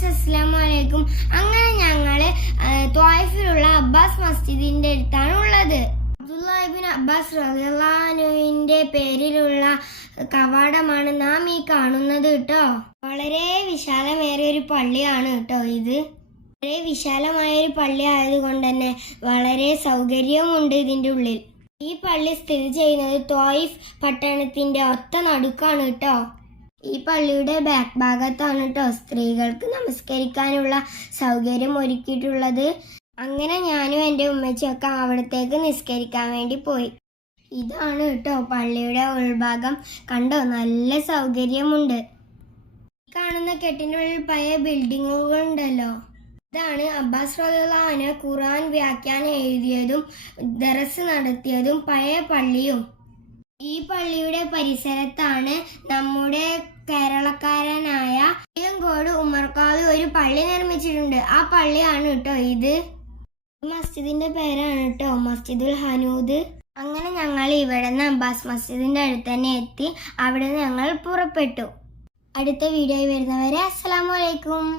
Friends അസ്സാം അങ്ങനെ ഞങ്ങൾ ത്വായിഫിലുള്ള അബ്ബാസ് മസ്ജിദിന്റെ അടുത്താണ് ഉള്ളത്. അബ്ദുല്ലാഹിബിൻ അബ്ബാസ് റഹ്ലാനുവിന്റെ പേരിലുള്ള കവാടമാണ് നാം ഈ കാണുന്നത് കേട്ടോ. വളരെ വിശാലമേറിയ ഒരു പള്ളിയാണ് കേട്ടോ ഇത്. വളരെ വിശാലമായ ഒരു പള്ളി ആയതുകൊണ്ട് തന്നെ വളരെ സൗകര്യവുമുണ്ട് ഇതിന്റെ ഉള്ളിൽ. ഈ പള്ളി സ്ഥിതി ചെയ്യുന്നത് ത്വായിഫ് പട്ടണത്തിന്റെ ഒത്ത നടുക്കാണ് കേട്ടോ. ഈ പള്ളിയുടെ ബാക്ക് ഭാഗത്താണ് കേട്ടോ സ്ത്രീകൾക്ക് നമസ്കരിക്കാനുള്ള സൗകര്യം ഒരുക്കിയിട്ടുള്ളത്. അങ്ങനെ ഞാനും എന്റെ ഉമ്മച്ചിയൊക്കെ അവിടത്തേക്ക് നിസ്കരിക്കാൻ വേണ്ടി പോയി. ഇതാണ് കേട്ടോ പള്ളിയുടെ ഉൾഭാഗം. കണ്ടോ? നല്ല സൗകര്യമുണ്ട്. കാണുന്ന കെട്ടിനുള്ളിൽ പഴയ ബിൽഡിങ്ങുകൾ ഉണ്ടല്ലോ. ഇതാണ് അബ്ബാസ് റഹ്ലാന് ഖുറാൻ വ്യാഖ്യാനം എഴുതിയതും ദറസ് നടത്തിയതും പഴയ പള്ളിയും. ഈ പള്ളിയുടെ പരിസരത്താണ് നമ്മുടെ പള്ളി നിർമ്മിച്ചിട്ടുണ്ട്. ആ പള്ളിയാണ് കേട്ടോ ഇത്. മസ്ജിദിന്റെ പേരാണ് കേട്ടോ മസ്ജിദുൽ ഹനൂദ്. അങ്ങനെ ഞങ്ങൾ ഇവിടെ നിന്ന് അബ്ബാസ് മസ്ജിദിന്റെ അടുത്ത് തന്നെ എത്തി. അവിടെ ഞങ്ങൾ പുറപ്പെട്ടു. അടുത്ത വീഡിയോ വരുന്നവരെ അസ്സലാമു അലൈക്കും.